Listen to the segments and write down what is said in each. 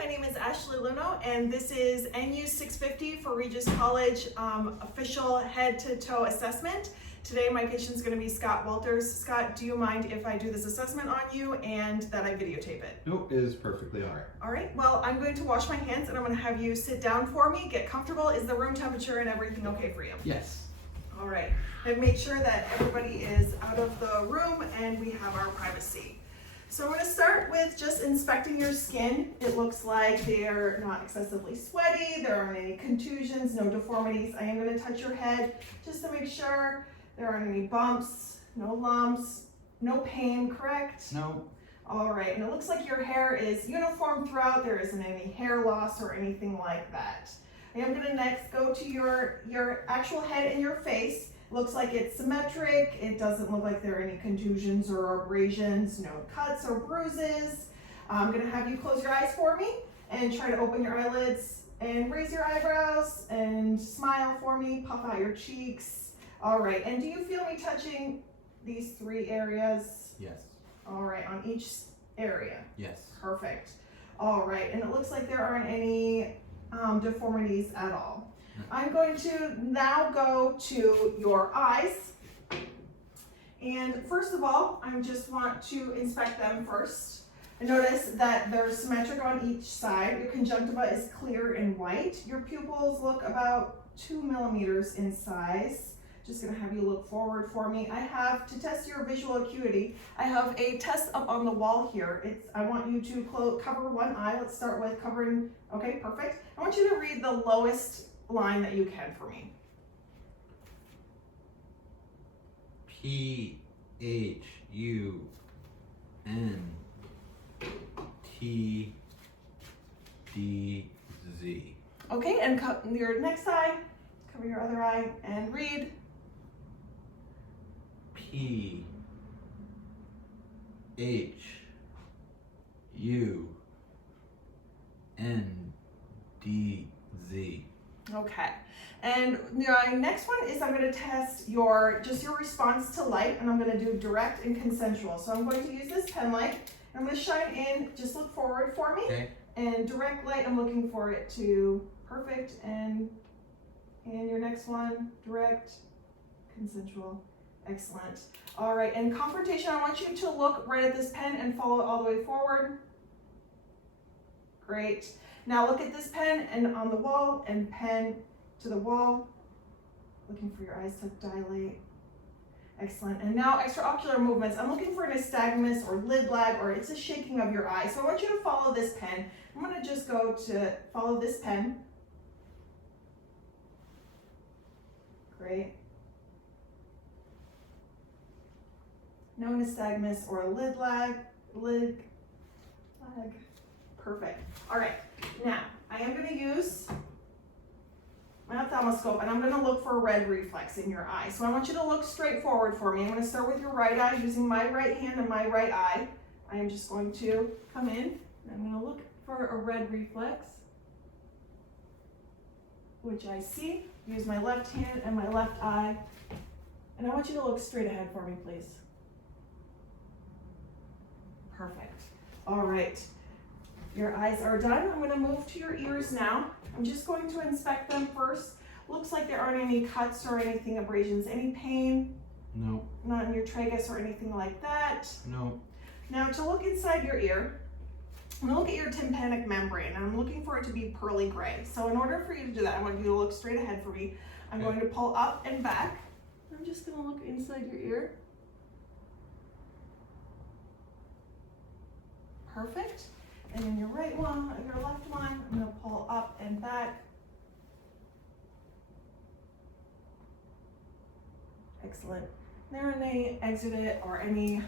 my name is Ashley Luno, and this is NU 650 for Regis College official head-to-toe assessment. Today my patient is going to be Scott Walters. Scott, do you mind if I do this assessment on you and that I videotape it? Nope, it is perfectly all right. All right, well, I'm going to wash my hands and I'm going to have you sit down for me, get comfortable. Is the room temperature and everything okay for you? Yes. All right, I've made sure that everybody is out of the room and we have our privacy. So I'm going to start with just inspecting your skin. It looks like they're not excessively sweaty, there aren't any contusions, no deformities. I am going to touch your head just to make sure there aren't any bumps, no lumps, no pain, correct? No. All right, and it looks like your hair is uniform throughout. There isn't any hair loss or anything like that. I am going to next go to your actual head and your face. Looks like it's symmetric. It doesn't look like there are any contusions or abrasions, no cuts or bruises. I'm going to have you close your eyes for me and try to open your eyelids and raise your eyebrows and smile for me, puff out your cheeks. All right, and do you feel me touching these three areas? Yes. All right, on each area? Yes. Perfect. All right, and it looks like there aren't any deformities at all. I'm going to now go to your eyes. And first of all, I just want to inspect them first. I notice that they're symmetric on each side. Your conjunctiva is clear and white. Your pupils look about 2 millimeters in size. Just gonna have you look forward for me. I have, to test your visual acuity, I have a test up on the wall here. I want you to cover one eye. Let's start with covering, okay, perfect. I want you to read the lowest line that you can for me. PHUNTDZ. Okay, and your next eye, cover your other eye and read. PHUNDZ. Okay, and the next one is I'm going to test your response to light, and I'm going to do direct and consensual. So I'm going to use this pen light. I'm going to shine in, just look forward for me. Okay. And direct light, I'm looking for it to perfect, and your next one, direct, consensual, excellent. All right, and confrontation, I want you to look right at this pen and follow it all the way forward. Great. Now look at this pen and on the wall, and pen to the wall. Looking for your eyes to dilate. Excellent. And now extraocular movements. I'm looking for an nystagmus or lid lag, or it's a shaking of your eye. So I want you to follow this pen. I'm going to just go to follow this pen. Great. No nystagmus or lid lag. Perfect. All right. Now, I am going to use my ophthalmoscope, and I'm going to look for a red reflex in your eye. So I want you to look straight forward for me. I'm going to start with your right eye using my right hand and my right eye. I am just going to come in, and I'm going to look for a red reflex, which I see. Use my left hand and my left eye. And I want you to look straight ahead for me, please. Perfect. All right. Your eyes are done. I'm going to move to your ears now. I'm just going to inspect them first. Looks like there aren't any cuts or anything, abrasions. Any pain? No. Not in your tragus or anything like that? No. Now to look inside your ear, I'm going to look at your tympanic membrane, and I'm looking for it to be pearly gray. So in order for you to do that, I want you to look straight ahead for me. I'm going to pull up and back. I'm just going to look inside your ear. Perfect. And then your right one, your left one, I'm going to pull up and back. Excellent. There aren't any exudate or any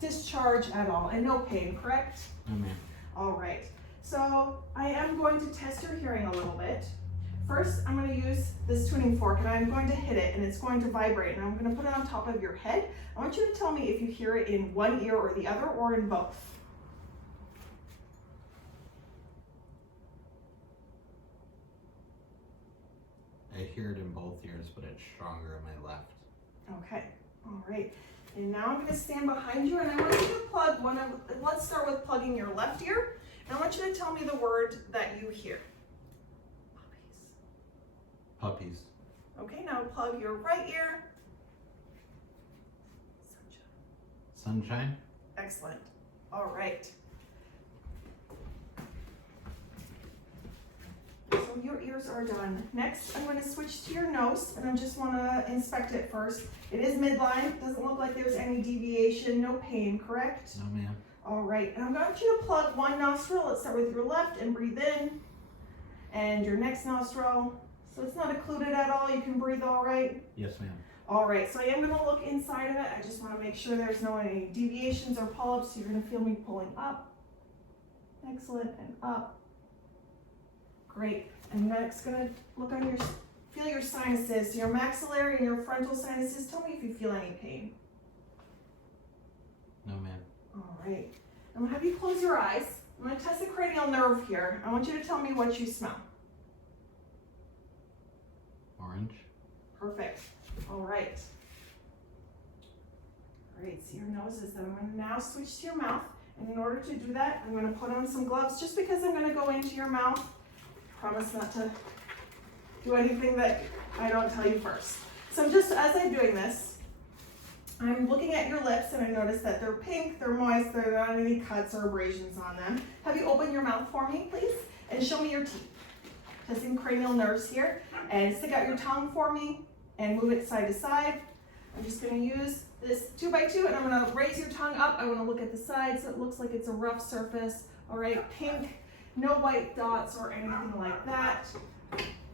discharge at all, and no pain, correct? No, ma'am. All right. So I am going to test your hearing a little bit. First, I'm going to use this tuning fork, and I'm going to hit it, and it's going to vibrate, and I'm going to put it on top of your head. I want you to tell me if you hear it in one ear or the other, or in both. I hear it in both ears, but it's stronger in my left. Okay, all right. And now I'm going to stand behind you, and I want you to plug let's start with plugging your left ear. And I want you to tell me the word that you hear. Puppies. Puppies. Okay, now plug your right ear. Sunshine. Sunshine. Excellent. All right. So your ears are done. Next, I'm going to switch to your nose, and I just want to inspect it first. It is midline. Doesn't look like there's any deviation. No pain, correct? No, ma'am. All right. And I'm going you to plug one nostril. Let's start with your left and breathe in. And your next nostril. So it's not occluded at all. You can breathe all right. Yes, ma'am. All right, so I am gonna look inside of it. I just wanna make sure there's no any deviations or polyps. You're gonna feel me pulling up. Excellent, and up. Great, and next gonna look on your, feel your sinuses, your maxillary and your frontal sinuses. Tell me if you feel any pain. No, ma'am. All right, I'm gonna have you close your eyes. I'm gonna test the cranial nerve here. I want you to tell me what you smell. Orange. Perfect. All right. Great, see your noses. Then I'm gonna now switch to your mouth. And in order to do that, I'm gonna put on some gloves just because I'm gonna go into your mouth. Promise not to do anything that I don't tell you first. So just as I'm doing this, I'm looking at your lips and I notice that they're pink, they're moist, there are not any cuts or abrasions on them. Have you open your mouth for me, please? And show me your teeth. Testing cranial nerves here. And stick out your tongue for me and move it side to side. I'm just gonna use this 2x2 and I'm gonna raise your tongue up. I wanna look at the side so it looks like it's a rough surface. All right, pink, no white dots or anything like that.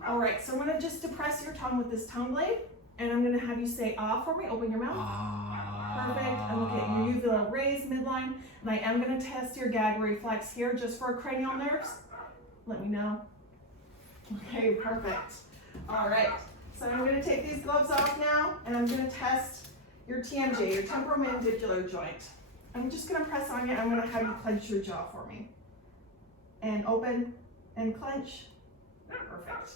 All right, so I'm gonna just depress your tongue with this tongue blade and I'm gonna have you say ah for me, open your mouth. Perfect, and look at your uvula raised midline. And I am gonna test your gag reflex here just for cranial nerves. Let me know. Okay, perfect. All right. So I'm going to take these gloves off now, and I'm going to test your TMJ, your temporomandibular joint. I'm just going to press on you. I'm going to have you clench your jaw for me. And open and clench. Perfect.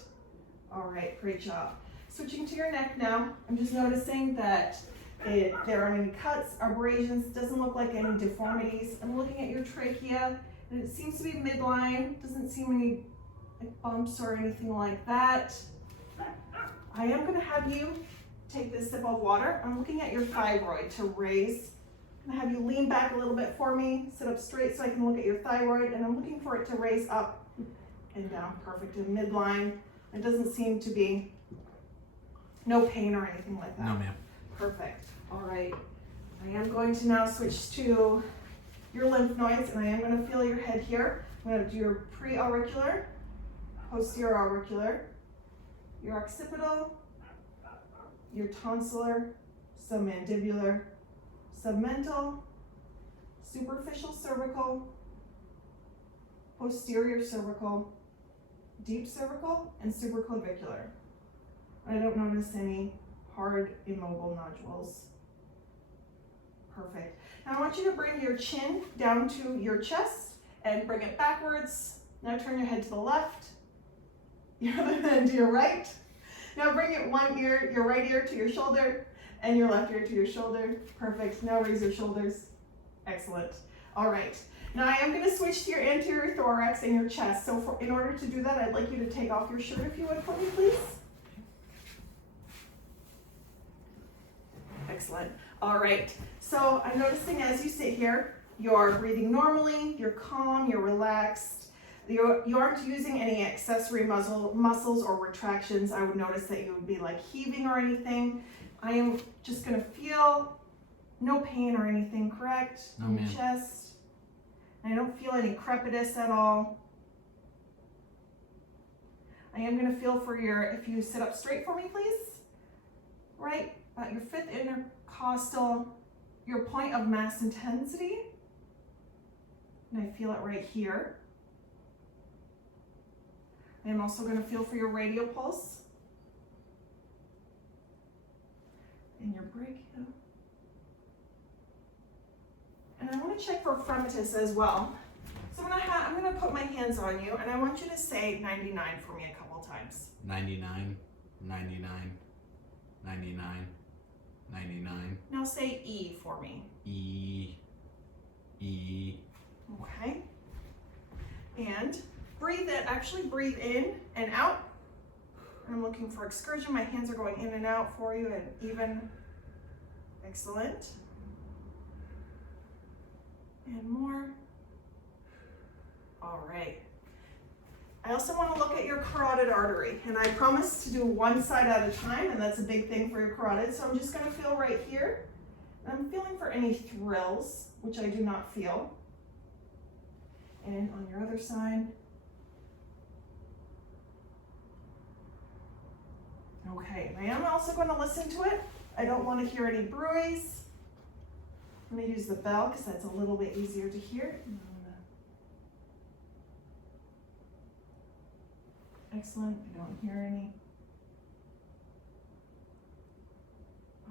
All right, great job. Switching to your neck now. I'm just noticing that there aren't any cuts, abrasions, doesn't look like any deformities. I'm looking at your trachea, and it seems to be midline. Doesn't seem any bumps or anything like that. I am going to have you take this sip of water. I'm looking at your thyroid to raise. I'm going to have you lean back a little bit for me, sit up straight so I can look at your thyroid, and I'm looking for it to raise up and down. Perfect, in midline. It doesn't seem to be no pain or anything like that. No, ma'am. Perfect. All right. I am going to now switch to your lymph nodes, and I am going to feel your head here. I'm going to do your pre-auricular, posterior auricular, your occipital, your tonsillar, submandibular, submental, superficial cervical, posterior cervical, deep cervical, and supraclavicular. I don't notice any hard immobile nodules. Perfect. Now I want you to bring your chin down to your chest and bring it backwards. Now turn your head to the left, your other hand to your right. Now bring it one ear, your right ear to your shoulder, and your left ear to your shoulder. Perfect. Now raise your shoulders. Excellent. All right. Now I am going to switch to your anterior thorax and your chest. So in order to do that, I'd like you to take off your shirt if you would for me, please. Excellent. All right. So I'm noticing as you sit here, you're breathing normally, you're calm, you're relaxed. You aren't using any accessory muscles or retractions. I would notice that you would be like heaving or anything. I am just going to feel no pain or anything, correct? No, in ma'am. your chest. I don't feel any crepitus at all. I am going to feel for your, if you sit up straight for me, please. Right, about your fifth intercostal, your point of mass intensity. And I feel it right here. I am also going to feel for your radial pulse and your brachia. And I want to check for fremitus as well. So I'm going to put my hands on you, and I want you to say 99 for me a couple times. 99, 99, 99, 99. Now say E for me. E, E. Okay. And breathe it, actually breathe in and out. I'm looking for excursion. My hands are going in and out for you and even. Excellent. And more. All right. I also want to look at your carotid artery, and I promise to do one side at a time, and that's a big thing for your carotid. So I'm just going to feel right here. And I'm feeling for any thrills, which I do not feel. And on your other side. Okay, I am also going to listen to it. I don't want to hear any bruise. I'm going to use the bell because that's a little bit easier to hear. Excellent, I don't hear any.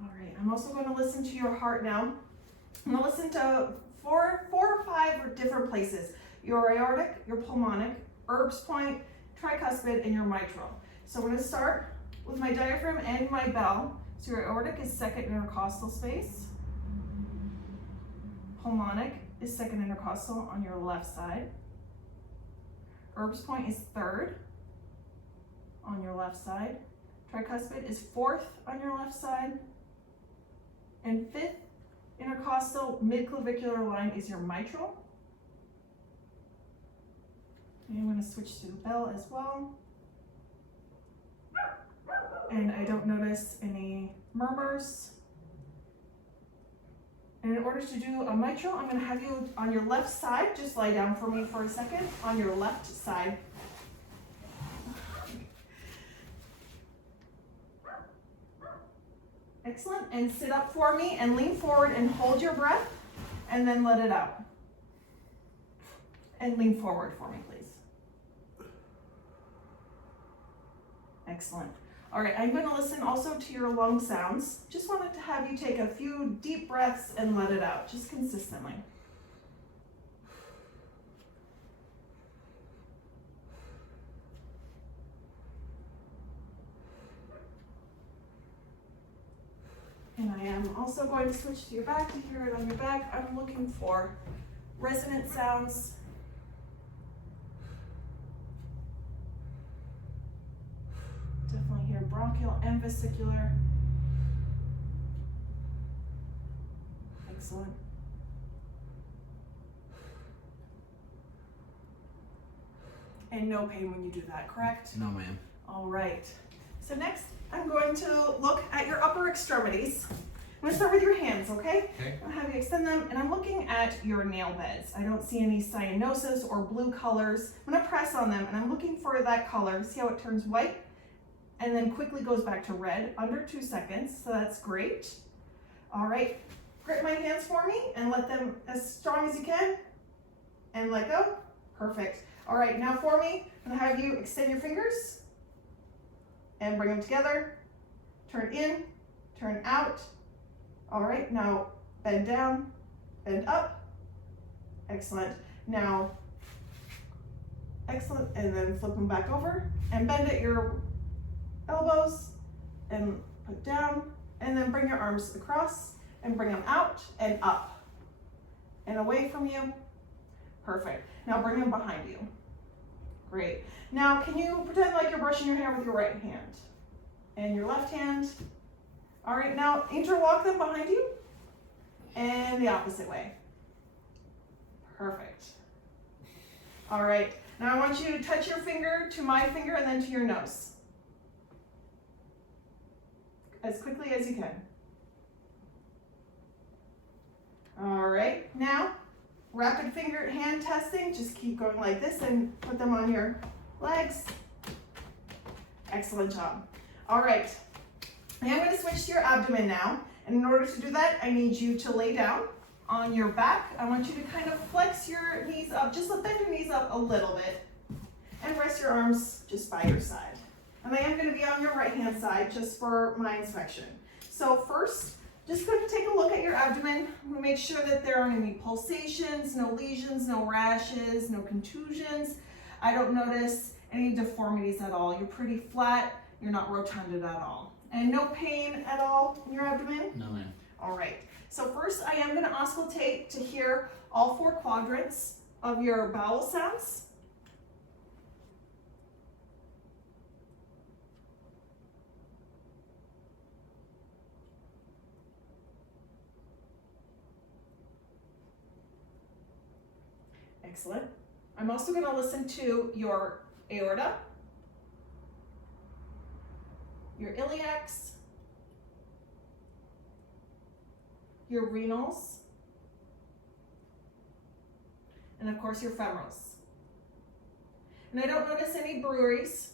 All right, I'm also going to listen to your heart now. I'm going to listen to four or five different places. Your aortic, your pulmonic, Erb's point, tricuspid, and your mitral. So we're going to start with my diaphragm and my bell. So your aortic is second intercostal space. Pulmonic is second intercostal on your left side. Erb's point is third on your left side. Tricuspid is fourth on your left side. And fifth intercostal midclavicular line is your mitral. And I'm going to switch to the bell as well. And I don't notice any murmurs. And in order to do a mitral, I'm going to have you on your left side. Just lie down for me for a second. On your left side. Excellent. And sit up for me and lean forward and hold your breath and then let it out. And lean forward for me, please. Excellent. All right, I'm going to listen also to your lung sounds. Just wanted to have you take a few deep breaths and let it out, just consistently. And I am also going to switch to your back to hear it on your back. I'm looking for resonant sounds. Definitely hear bronchial and vesicular. Excellent. And no pain when you do that, correct? No, ma'am. All right. So next, I'm going to look at your upper extremities. I'm going to start with your hands, okay? Okay. I'll have you extend them, and I'm looking at your nail beds. I don't see any cyanosis or blue colors. I'm going to press on them, and I'm looking for that color. See how it turns white? And then quickly goes back to red under 2 seconds, so that's great. All right, grip my hands for me and let them as strong as you can, and let go. Perfect. All right, now for me, I'm gonna have you extend your fingers and bring them together. Turn in, turn out. All right, now bend down, bend up. Excellent. Now, excellent, and then flip them back over and bend at your elbows and put down, and then bring your arms across and bring them out and up and away from you. Perfect. Now bring them behind you. Great. Now can you pretend like you're brushing your hair with your right hand and your left hand? All right, now interlock them behind you and the opposite way. Perfect. All right, now I want you to touch your finger to my finger and then to your nose. As quickly as you can. All right, now rapid finger hand testing. Just keep going like this and put them on your legs. Excellent job. All right, I'm going to switch to your abdomen now. And in order to do that, I need you to lay down on your back. I want you to kind of flex your knees up, just bend your knees up a little bit, and rest your arms just by your side. And I am going to be on your right hand side just for my inspection. So first, just going to take a look at your abdomen. We'll make sure that there aren't any pulsations, no lesions, no rashes, no contusions. I don't notice any deformities at all. You're pretty flat. You're not rotunded at all. And no pain at all in your abdomen? No, ma'am. All right. So first, I am going to auscultate to hear all 4 quadrants of your bowel sounds. Excellent. I'm also going to listen to your aorta, your iliacs, your renals, and of course your femorals. And I don't notice any breweries.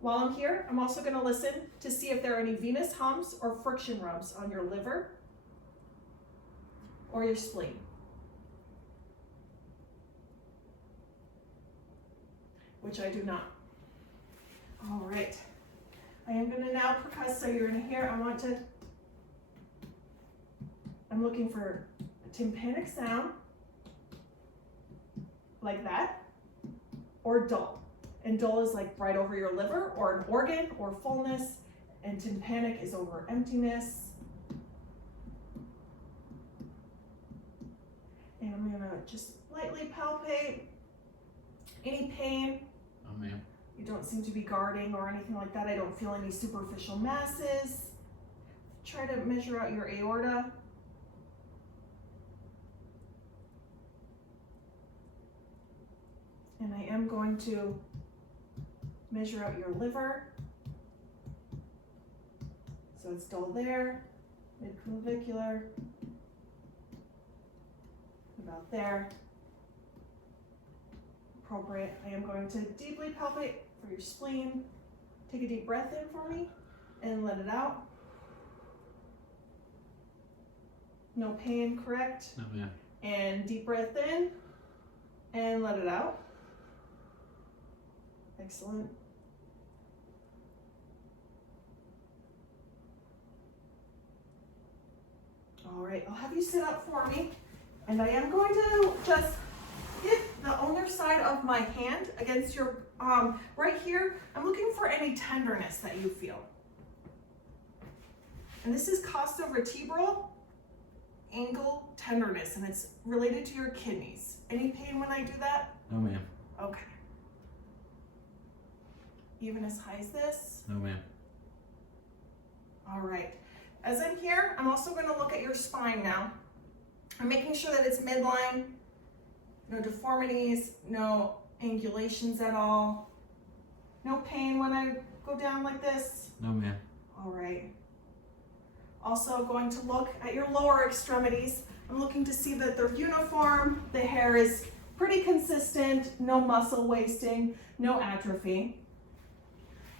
While I'm here, I'm also going to listen to see if there are any venous humps or friction rubs on your liver or your spleen. Which I do not. All right. I am going to now percuss, so you're going to hear, I'm looking for a tympanic sound, like that, or dull. And dull is like right over your liver, or an organ, or fullness, and tympanic is over emptiness. And I'm going to just lightly palpate. Any pain? No, ma'am. You don't seem to be guarding or anything like that. I don't feel any superficial masses. Try to measure out your aorta. And I am going to measure out your liver. So it's dull there, midclavicular, about there. Appropriate. I am going to deeply palpate for your spleen. Take a deep breath in for me and let it out. No pain, correct? No, ma'am. And deep breath in and let it out. Excellent. All right, I'll have you sit up for me, and I am going to just hit the owner side of my hand against your, right here. I'm looking for any tenderness that you feel. And this is costovertebral angle tenderness, and it's related to your kidneys. Any pain when I do that? No, ma'am. Okay. Even as high as this? No, ma'am. All right. As I'm here, I'm also going to look at your spine now. I'm making sure that it's midline, no deformities, no angulations at all, no pain when I go down like this. No, ma'am. All right. Also going to look at your lower extremities. I'm looking to see that they're uniform, the hair is pretty consistent, no muscle wasting, no atrophy.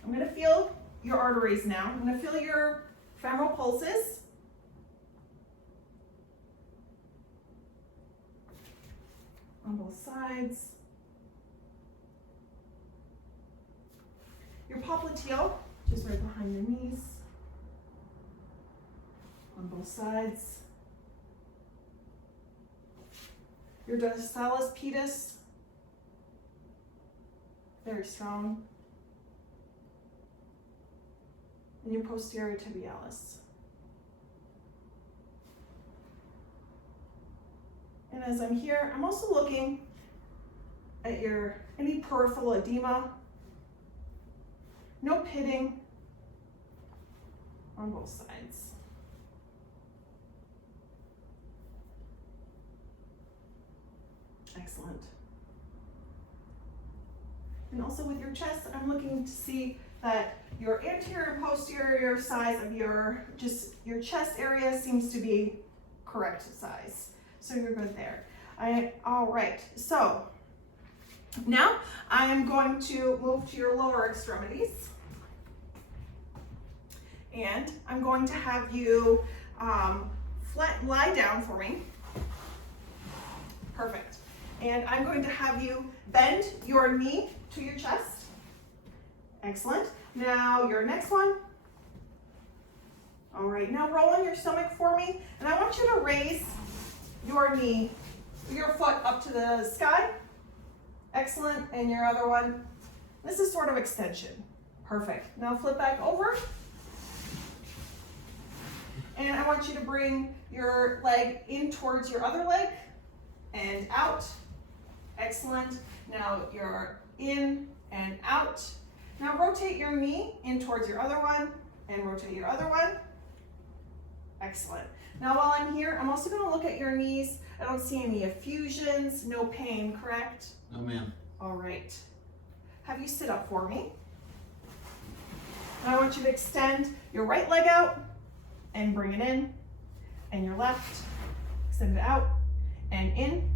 I'm going to feel your arteries now. I'm going to feel your femoral pulses. On both sides. Your popliteal, just right behind your knees. On both sides. Your dorsalis pedis, very strong. And your posterior tibialis. And as I'm here, I'm also looking at your any peripheral edema, no pitting on both sides. Excellent. And also with your chest, I'm looking to see that your anterior and posterior size of your chest area seems to be correct size. So you're good there. All right, so now I am going to move to your lower extremities. And I'm going to have you lie down for me. Perfect. And I'm going to have you bend your knee to your chest. Excellent. Now your next one. All right, now roll on your stomach for me. And I want you to raise your knee, your foot up to the sky. Excellent. And your other one. This is sort of extension. Perfect. Now flip back over. And I want you to bring your leg in towards your other leg and out. Excellent. Now you're in and out. Now rotate your knee in towards your other one and rotate your other one. Excellent. Now while I'm here, I'm also going to look at your knees I don't see any effusions, no pain, correct? No, ma'am. All right. Have you sit up for me. Now I want you to extend your right leg out and bring it in, and your left, extend it out and in.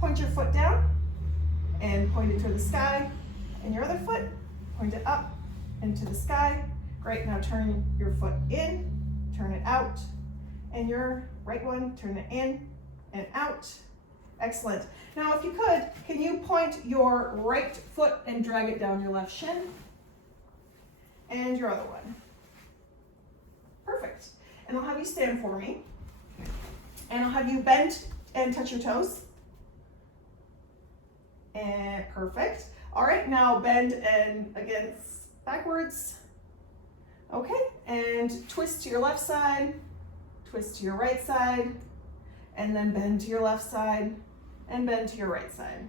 Point your foot down and point it to the sky, and your other foot, point it up into the sky. Great, now turn your foot in, turn it out, and your right one, turn it in and out. Excellent. Now if you could, can you point your right foot and drag it down your left shin? And your other one. Perfect. And I'll have you stand for me. And I'll have you bend and touch your toes. And perfect. All right, now bend and against backwards. Okay, and twist to your left side, twist to your right side, and then bend to your left side and bend to your right side.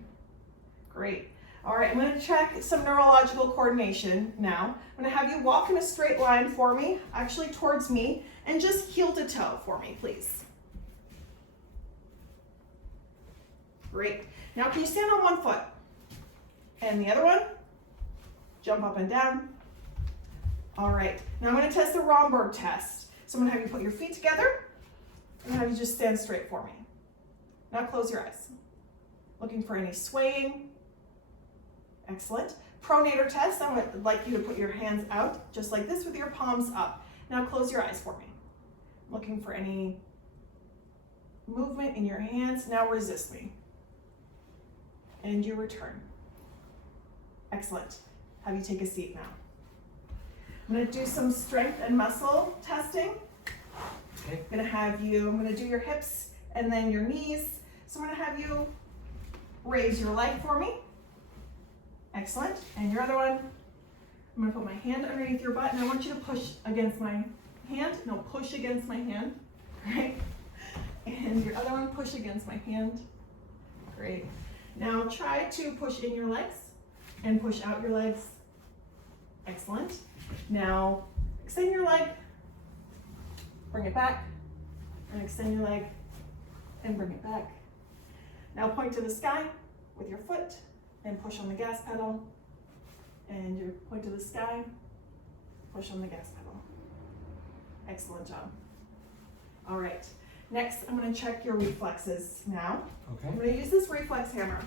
Great. All right, I'm going to check some neurological coordination now. I'm going to have you walk in a straight line for me, actually towards me, and just heel to toe for me, please. Great. Now can you stand on one foot? And the other one? Jump up and down. All right, now I'm going to test the Romberg test. So I'm going to have you put your feet together and have you just stand straight for me. Now close your eyes. Looking for any swaying. Excellent. Pronator test, I would like you to put your hands out just like this with your palms up. Now close your eyes for me. Looking for any movement in your hands. Now resist me. And you return. Excellent. Have you take a seat now. I'm going to do some strength and muscle testing. Okay. I'm going to do your hips and then your knees. So I'm going to have you raise your leg for me. Excellent. And your other one, I'm going to put my hand underneath your butt and I want you to push against my hand. No, push against my hand. Right? And your other one, push against my hand. Great. Now try to push in your legs and push out your legs. Excellent. Now extend your leg, bring it back, and extend your leg and bring it back. Now point to the sky with your foot and push on the gas pedal. And you point to the sky, push on the gas pedal. Excellent job. All right. Next, I'm going to check your reflexes now. Okay. I'm going to use this reflex hammer.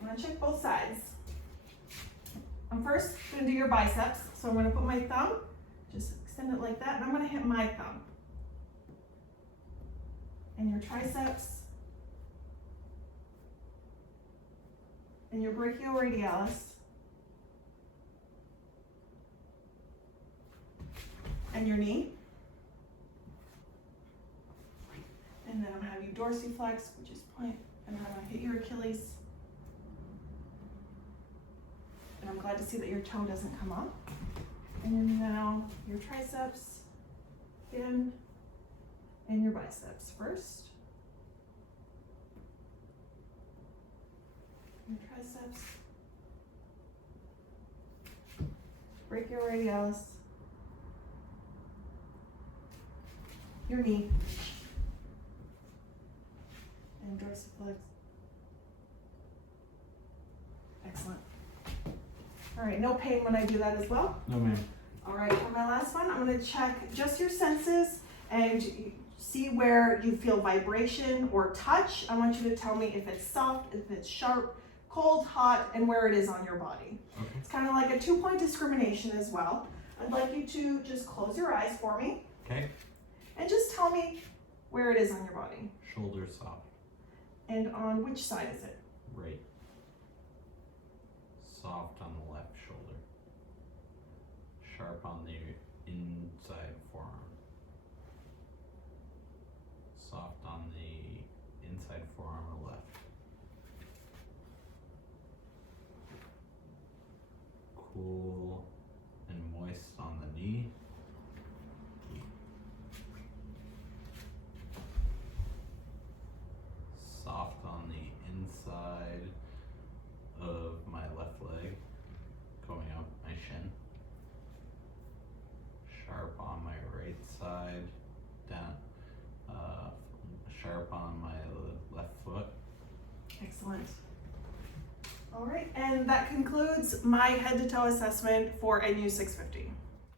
I'm going to check both sides. I'm first going to do your biceps. So I'm going to put my thumb, just extend it like that, and I'm going to hit my thumb. And your triceps. And your brachioradialis. And your knee. And then I'm going to have you dorsiflex, which is point, and then I'm going to hit your Achilles. And I'm glad to see that your toe doesn't come up. And now your triceps, again, and your biceps first. Your triceps, brachioradialis, your knee, and dorsiflex. Excellent. All right, no pain when I do that as well. No, ma'am. All right, for my last one, I'm going to check just your senses and see where you feel vibration or touch. I want you to tell me if it's soft, if it's sharp, cold, hot, and where it is on your body. Okay. It's kind of like a 2-point discrimination as well. I'd like you to just close your eyes for me Okay. and just tell me where it is on your body. Shoulder soft. And on which side is it? Right. Soft on the left shoulder. Sharp on the inside forearm. Soft on the inside forearm or left. Cool and moist on the knee. Soft on the inside of my left leg, going up my shin. Sharp on my right side, down, sharp on my Excellent. All right, and that concludes my head to toe assessment for NU 650.